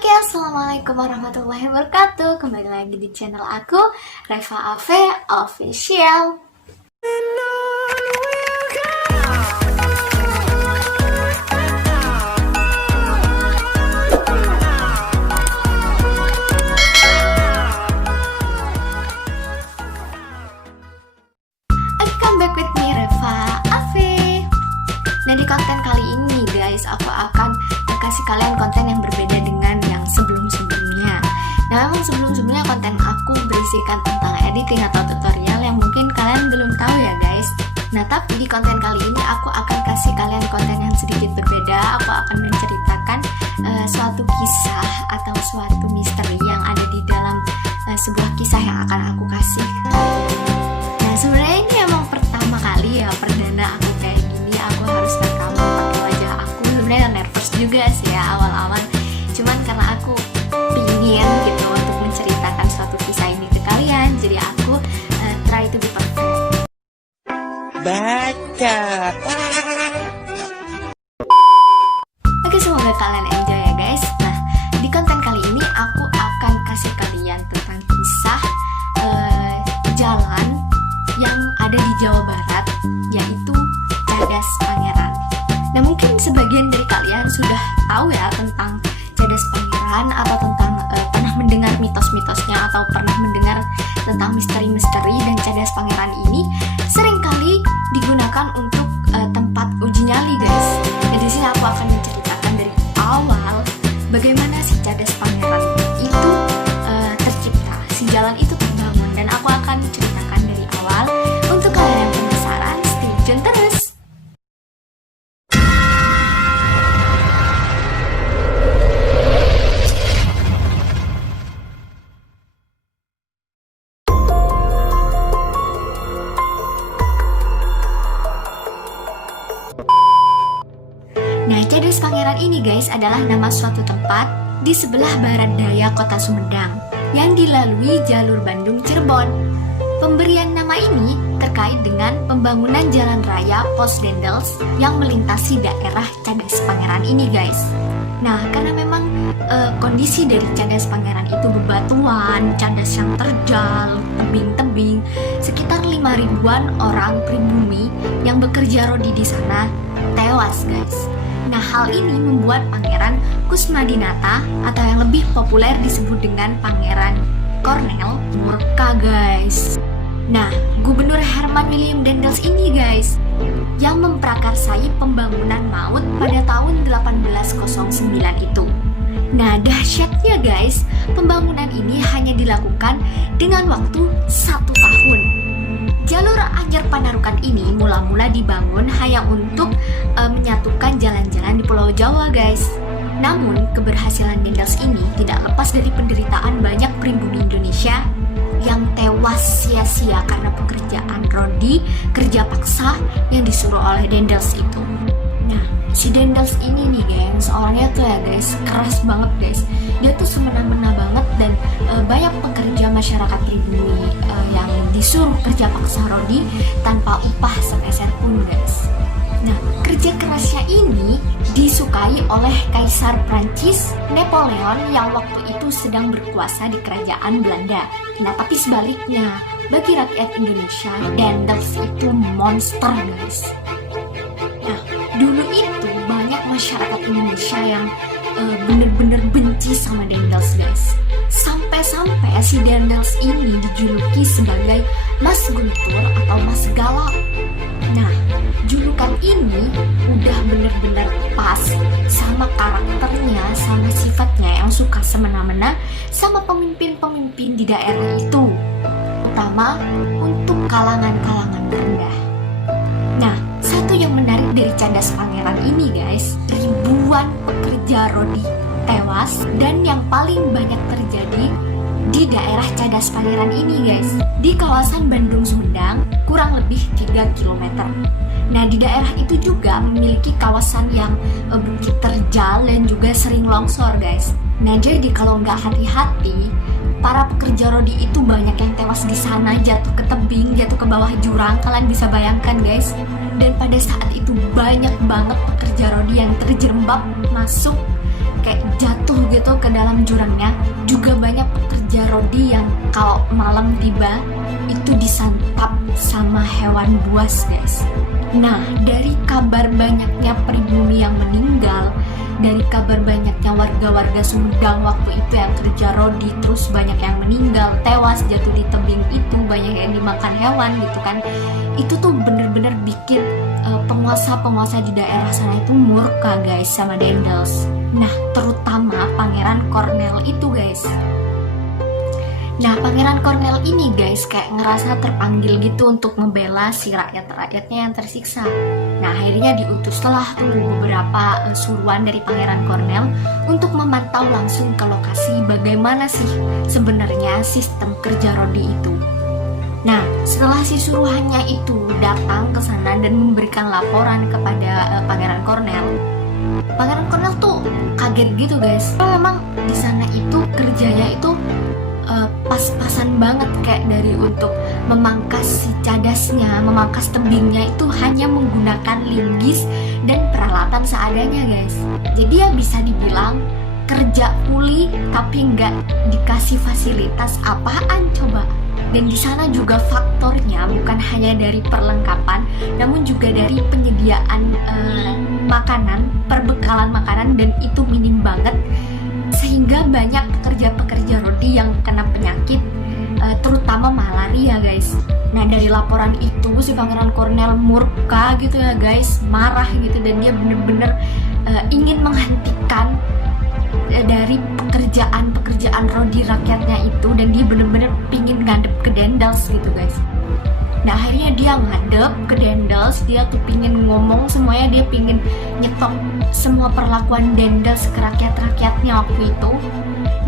Oke, assalamualaikum warahmatullahi wabarakatuh. Kembali lagi di channel aku, Reva Ave Official. Welcome back with me, Reva Ave. Nah, di konten kali ini guys, aku akan kasih kalian konten yang berbeda dengan yang sebelum-sebelumnya. Nah, memang sebelum-sebelumnya konten aku berisikan tentang editing atau tutorial yang mungkin kalian belum tahu ya guys. Nah, tapi di konten kali ini aku akan kasih kalian konten yang sedikit berbeda. Aku akan menceritakan suatu kisah atau suatu misteri yang ada di dalam sebuah kisah yang akan aku kasih. Nah, sebenarnya ini emang pertama kali ya, perdana aku kayak gini. Aku harus rekam pakai wajah aku. Sebenarnya nervous juga sih ya awal-awal. Cuman karena aku pingin gitu untuk menceritakan suatu kisah ini ke kalian, jadi aku try to be perfect. Baca. Oke, semoga kalian enjoy ya guys. Nah, di konten kali ini aku akan kasih kalian tentang kisah jalan yang ada di Jawa Barat, yaitu Cadas Pangeran. Nah, mungkin sebagian dari kalian sudah tahu ya tentang Cadas Pangeran atau tentang pernah mendengar mitos-mitosnya atau pernah mendengar tentang misteri-misteri, dan Cadas Pangeran ini seringkali digunakan untuk tempat uji nyali guys. Nah, di sini aku akan menceritakan dari awal bagaimana si Cadas Pangeran itu tercipta, si jalan itu terbangun, dan aku akan menceritakan dari awal. Untuk kalian yang penasaran, stay tune terus. Nah, Cadas Pangeran ini guys adalah nama suatu tempat di sebelah barat daya kota Sumedang yang dilalui jalur Bandung Cirebon. Pemberian nama ini terkait dengan pembangunan jalan raya Pos Dendels yang melintasi daerah Cadas Pangeran ini guys. Nah, karena memang kondisi dari Cadas Pangeran itu bebatuan, cadas yang terjal, tebing-tebing, sekitar 5.000-an orang pribumi yang bekerja rodi di sana tewas guys. Nah, hal ini membuat Pangeran Kusmadinata atau yang lebih populer disebut dengan Pangeran Cornel murka guys. Nah, Gubernur Herman William Dendels ini guys yang memprakarsai pembangunan maut pada tahun 1809 itu. Nah, dahsyatnya guys, pembangunan ini hanya dilakukan dengan waktu 1 tahun. Jalur Anjar Panarukan ini mula-mula dibangun hanya untuk menyatukan jalan-jalan di Pulau Jawa guys. Namun, keberhasilan Dendels ini tidak lepas dari penderitaan banyak pribumi Indonesia yang tewas sia-sia karena pekerjaan rodi, kerja paksa yang disuruh oleh Dendels itu. Nah, si Dendels ini nih gengs, orangnya tuh ya guys, keras banget guys. Dia tuh semena-mena banget, dan banyak pekerja masyarakat pribumi yang disuruh kerja paksa rodi tanpa upah sepeser pun guys. Nah, kerja kerasnya ini disukai oleh Kaisar Prancis Napoleon yang waktu itu sedang berkuasa di kerajaan Belanda. Nah, tapi sebaliknya, bagi rakyat Indonesia, Dendels itu monster guys. Nah, dulu itu banyak masyarakat Indonesia yang bener-bener benci sama Dendels guys. Sampai-sampai si Dendels ini dijuluki sebagai Mas Guntur atau Mas Galak. Nah, julukan ini udah bener-bener pas sama karakternya, sama sifatnya yang suka semena-mena sama pemimpin-pemimpin di daerah itu, terutama untuk kalangan-kalangan rendah. Nah, satu yang menarik dari Cadas Pangeran ini guys, ribuan pekerja rodi tewas, dan yang paling banyak terjadi di daerah Cadas Pangeran ini guys, di kawasan Bandung Sumedang, kurang lebih 3 km. Nah, di daerah itu juga memiliki kawasan yang bukit terjal dan juga sering longsor guys. Nah, jadi kalau nggak hati-hati, para pekerja rodi itu banyak yang tewas di sana, jatuh ke tebing, jatuh ke bawah jurang. Kalian bisa bayangkan guys. Dan pada saat itu banyak banget pekerja rodi yang terjerembab masuk, kayak jatuh gitu ke dalam jurangnya. Juga banyak pekerja rodi yang kalau malam tiba itu disantap sama hewan buas guys. Nah, dari kabar banyaknya pribumi yang meninggal, dari kabar banyaknya warga-warga Sumedang waktu itu yang kerja rodi, terus banyak yang meninggal, tewas jatuh di tebing itu, banyak yang dimakan hewan gitu kan. Itu tuh bener-bener bikin penguasa-penguasa di daerah sana itu murka guys sama Dendels. Nah, terutama Pangeran Cornel itu guys. Nah, Pangeran Cornel ini guys kayak ngerasa terpanggil gitu untuk membela si rakyat-rakyatnya yang tersiksa. Nah, akhirnya diutuslah tuh beberapa suruhan dari Pangeran Cornel untuk memantau langsung ke lokasi bagaimana sih sebenarnya sistem kerja rodi itu. Nah, setelah si suruhannya itu datang ke sana dan memberikan laporan kepada Pangeran Cornel, Pangeran Cornel tuh kaget gitu guys. Memang di sana itu kerjanya itu pas-pasan banget, kayak dari untuk memangkas si cadasnya, memangkas tebingnya itu hanya menggunakan linggis dan peralatan seadanya guys. Jadi ya bisa dibilang kerja kuli tapi nggak dikasih fasilitas apaan coba. Dan di sana juga faktornya bukan hanya dari perlengkapan, namun juga dari penyediaan makanan, perbekalan makanan, dan itu minim banget. Sehingga banyak pekerja-pekerja rodi yang kena penyakit, terutama malaria guys. Nah, dari laporan itu si Pangeran Cornel murka gitu ya guys, marah gitu, dan dia bener-bener ingin menghentikan dari pekerjaan rodi rakyatnya itu, dan dia bener-bener pingin ngadep ke Dendels gitu guys. Nah, akhirnya dia ngadep ke Dendels, dia tuh pingin ngomong semuanya, dia pingin nyetop semua perlakuan Dendels ke rakyat-rakyatnya waktu itu.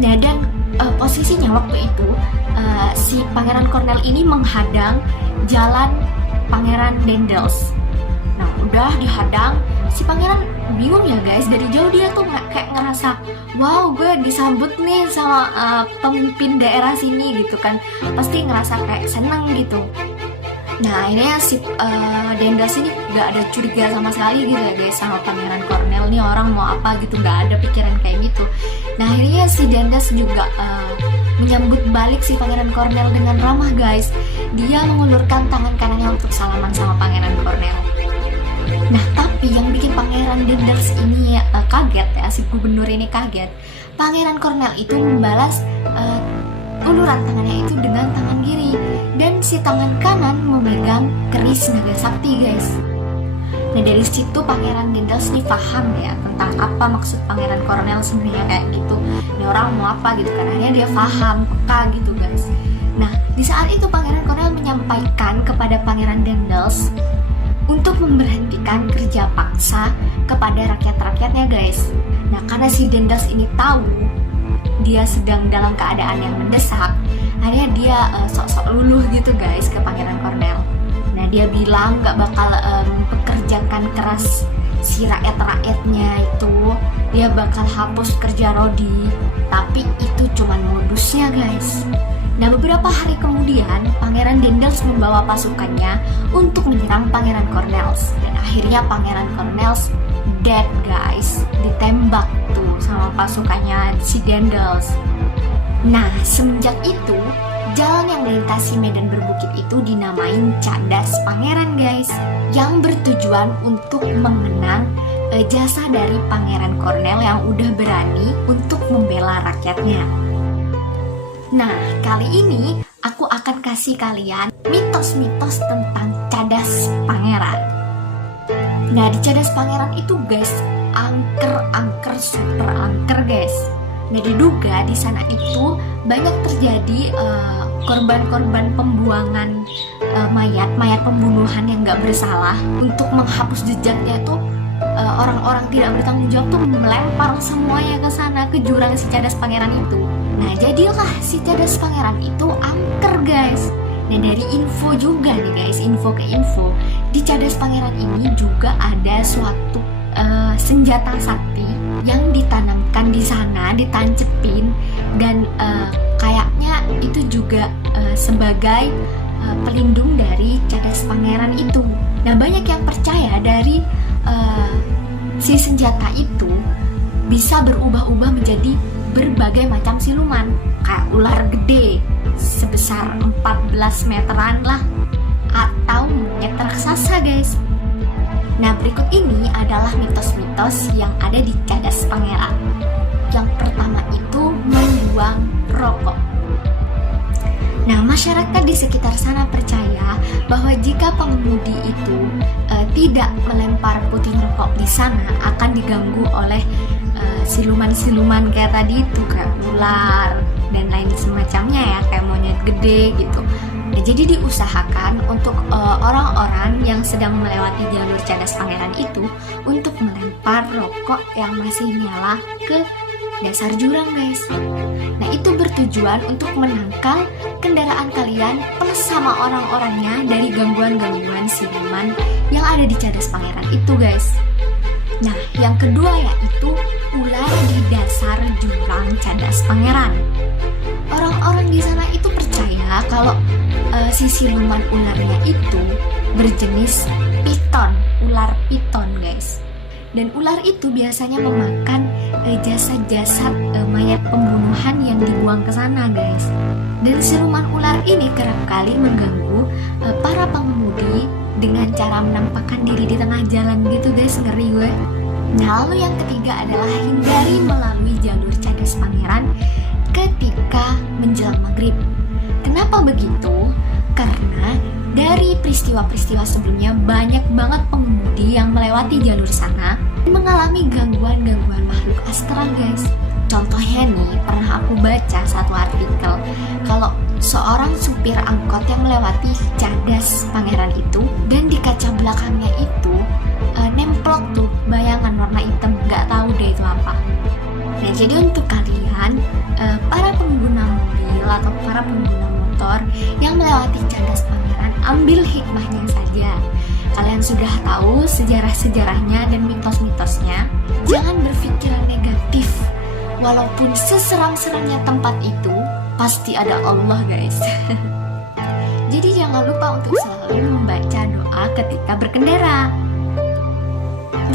Nah, dan posisinya waktu itu si Pangeran Cornel ini menghadang jalan Pangeran Dendels. Nah, udah dihadang, si pangeran bingung ya guys. Dari jauh dia tuh kayak ngerasa, wow, gue disambut nih sama pemimpin daerah sini gitu kan. Pasti ngerasa kayak seneng gitu. Nah, akhirnya si Dendels ini gak ada curiga sama sekali gitu ya guys sama Pangeran Cornel. Nih orang mau apa gitu, gak ada pikiran kayak gitu. Nah, akhirnya si Dendels juga menyambut balik si Pangeran Cornel dengan ramah guys. Dia mengulurkan tangan kanannya untuk salaman sama Pangeran Cornel. Nah, tapi yang bikin Pangeran Dendels ini kaget ya, si gubernur ini kaget. Pangeran Cornel itu membalas uluran tangannya itu dengan tangan kiri, dan si tangan kanan memegang keris naga sakti guys. Nah, dari situ Pangeran Dendels ini paham ya tentang apa maksud Pangeran Cornel sebenarnya kayak gitu. Ini orang mau apa gitu, karena dia paham, peka gitu guys. Nah, di saat itu Pangeran Cornel menyampaikan kepada Pangeran Dendels untuk memberhentikan kerja paksa kepada rakyat-rakyatnya guys. Nah, karena si Dendels ini tahu dia sedang dalam keadaan yang mendesak, akhirnya dia sok-sok luluh gitu guys ke Pangeran Cornel. Nah, dia bilang gak bakal mempekerjakan keras si rakyat-rakyatnya itu, dia bakal hapus kerja rodi, tapi itu cuma modusnya guys. Nah, beberapa hari kemudian Pangeran Dendels membawa pasukannya untuk menyerang Pangeran Cornels, dan akhirnya Pangeran Cornels dead guys, ditembak tuh sama pasukannya si Dendels. Nah, semenjak itu jalan yang melintasi medan berbukit itu dinamain Cadas Pangeran guys, yang bertujuan untuk mengenang jasa dari Pangeran Cornel yang udah berani untuk membela rakyatnya. Nah, kali ini aku akan kasih kalian mitos-mitos tentang Cadas Pangeran. Nah, di Cadas Pangeran itu guys, angker super angker guys. Nah, diduga di sana itu banyak terjadi korban-korban pembuangan mayat pembunuhan yang gak bersalah. Untuk menghapus jejaknya itu orang-orang tidak bertanggung jawab tuh melempar semuanya ke sana, ke jurang si Cadas Pangeran itu. Nah, jadilah si Cadas Pangeran itu angker guys. Nah, dari info juga nih guys, info ke info, di Cadas Pangeran ini juga ada suatu senjata sakti yang ditanamkan di sana, ditancepin, dan kayaknya itu juga sebagai pelindung dari Cadas Pangeran itu. Nah, banyak yang percaya dari si senjata itu bisa berubah-ubah menjadi berbagai macam siluman, kayak ular gede sebesar 14 meteran lah, atau monyet raksasa guys. Nah, berikut ini adalah mitos-mitos yang ada di Cadas Pangeran. Yang pertama itu membuang rokok. Nah, masyarakat di sekitar sana percaya bahwa jika pengemudi itu tidak melempar puting rokok di sana, akan diganggu oleh siluman-siluman kayak tadi itu, kayak ular dan lain semacamnya ya, kayak monyet gede gitu. Nah, jadi diusahakan untuk orang-orang yang sedang melewati jalur Cadas Pangeran itu untuk melempar rokok yang masih nyala ke dasar jurang guys. Nah, itu bertujuan untuk menangkal kendaraan kalian plus sama orang-orangnya dari gangguan-gangguan siluman yang ada di Cadas Pangeran itu guys. Nah, yang kedua yaitu ular di dasar jurang Cadas Pangeran. Orang-orang di sana itu percaya kalau si siluman ularnya itu berjenis piton, ular piton guys. Dan ular itu biasanya memakan jasad-jasad mayat pembunuhan yang dibuang ke sana guys. Dan siluman ular ini kerap kali mengganggu para pengemudi dengan cara menampakkan diri di tengah jalan gitu guys, ngeri gue. Nah, lalu yang ketiga adalah hindari melalui jalur Cadas Pangeran ketika menjelang maghrib. Kenapa begitu? Karena dari peristiwa-peristiwa sebelumnya banyak banget pengemudi yang melewati jalur sana mengalami gangguan-gangguan makhluk astral guys. Contohnya nih, pernah aku baca satu artikel kalau seorang supir angkot yang melewati Cadas Pangeran itu, dan di kaca belakangnya itu nemplok tuh bayangan warna hitam, nggak tahu deh itu apa. Nah, jadi untuk kalian para pengguna mobil atau para pengguna motor yang melewati Cadas Pangeran, ambil hikmahnya saja. Kalian sudah tahu sejarah-sejarahnya dan mitos-mitosnya. Jangan berpikiran negatif. Walaupun seseram-seramnya tempat itu, pasti ada Allah guys. Jadi jangan lupa untuk selalu membaca doa ketika berkendara.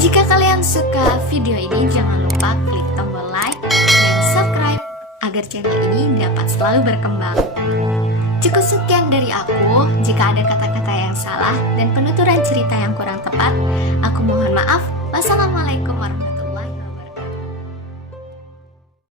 Jika kalian suka video ini, jangan lupa klik tombol like dan subscribe agar channel ini dapat selalu berkembang. Cukup sekian dari aku. Jika ada kata-kata yang salah dan penuturan cerita yang kurang tepat, aku mohon maaf. Wassalamualaikum warahmatullahi wabarakatuh.